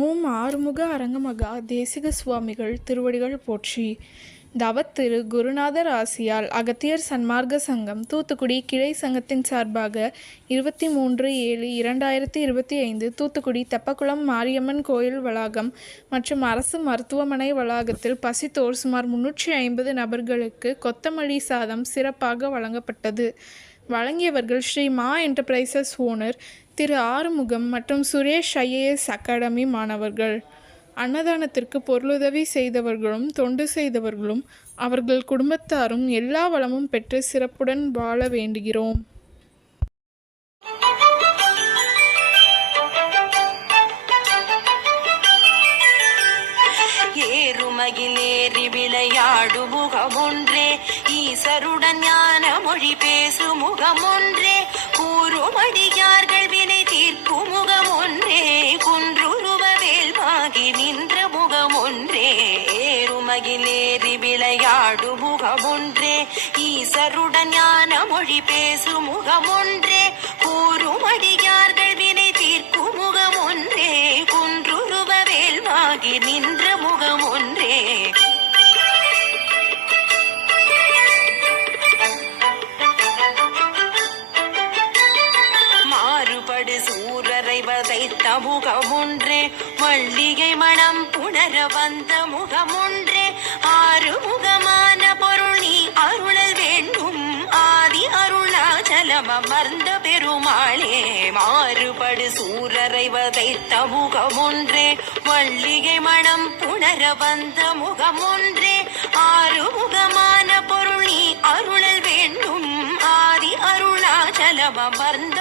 ஓம் ஆறுமுக அரங்கமகா தேசிக சுவாமிகள் திருவடிகள் போற்றி. தவத்திரு குருநாதர் ஆசியால் அகத்தியர் சன்மார்க்க சங்கம் தூத்துக்குடி கிளை சங்கத்தின் சார்பாக 23/7/2025 தூத்துக்குடி தெப்பக்குளம் மாரியம்மன் கோயில் வளாகம் மற்றும் அரசு மருத்துவமனை வளாகத்தில் பசித்தோர் சுமார் 350 நபர்களுக்கு கொத்தமல்லி சாதம் சிறப்பாக வழங்கப்பட்டது. வழங்கியவர்கள் ஸ்ரீ மா என்டர்பிரைசஸ் ஓனர் திரு ஆறுமுகம் மற்றும் சுரேஷ் IAS அகாடமி மாணவர்கள். அன்னதானத்திற்கு பொருளுதவி செய்தவர்களும் தொண்டு செய்தவர்களும் அவர்கள் குடும்பத்தாரும் எல்லா வளமும் பெற்று சிறப்புடன் வாழ வேண்டுகிறோம். ஏறுமகிலேறி விளையாடு முகமொன்றே, ஈசருடன் ஞான மொழி பேசு முகமொன்றே, கூறுமடியார்கள் வினை தீர்க்கும் முகமொன்றே, குன்றுருவ வேல்வாகி நின்ற முகமொன்றே. ஏறுமகிலேறி விளையாடு முகமொன்றே, ஈசருடன் ஞான மொழி பேசு முகமொன்றே, கூறுமடியார்கள் வினை தீர்க்கும் முகமொன்றே, குன்றுருவ வேல்வாகி நின்ற முகமொன்றே. மாறுபடு சூரரை வதைத்த முகமொன்றே, மல்லிகை மணம் புணர வந்த முகமொன்றே, ஆறுமுகமான பொருள் நீ அருளல் வேண்டும், ஆதி அருணாச்சலம் அமர்ந்த பெருமாளே. மாறுபடு சூரரை வதைத்த முகமொன்றே, மல்லிகை மணம் புணர வந்த முகமொன்றே, ஆறுமுகமான பொருள் நீ அருளல் வேண்டும், ஆதி அருணாச்சலம் அமர்ந்த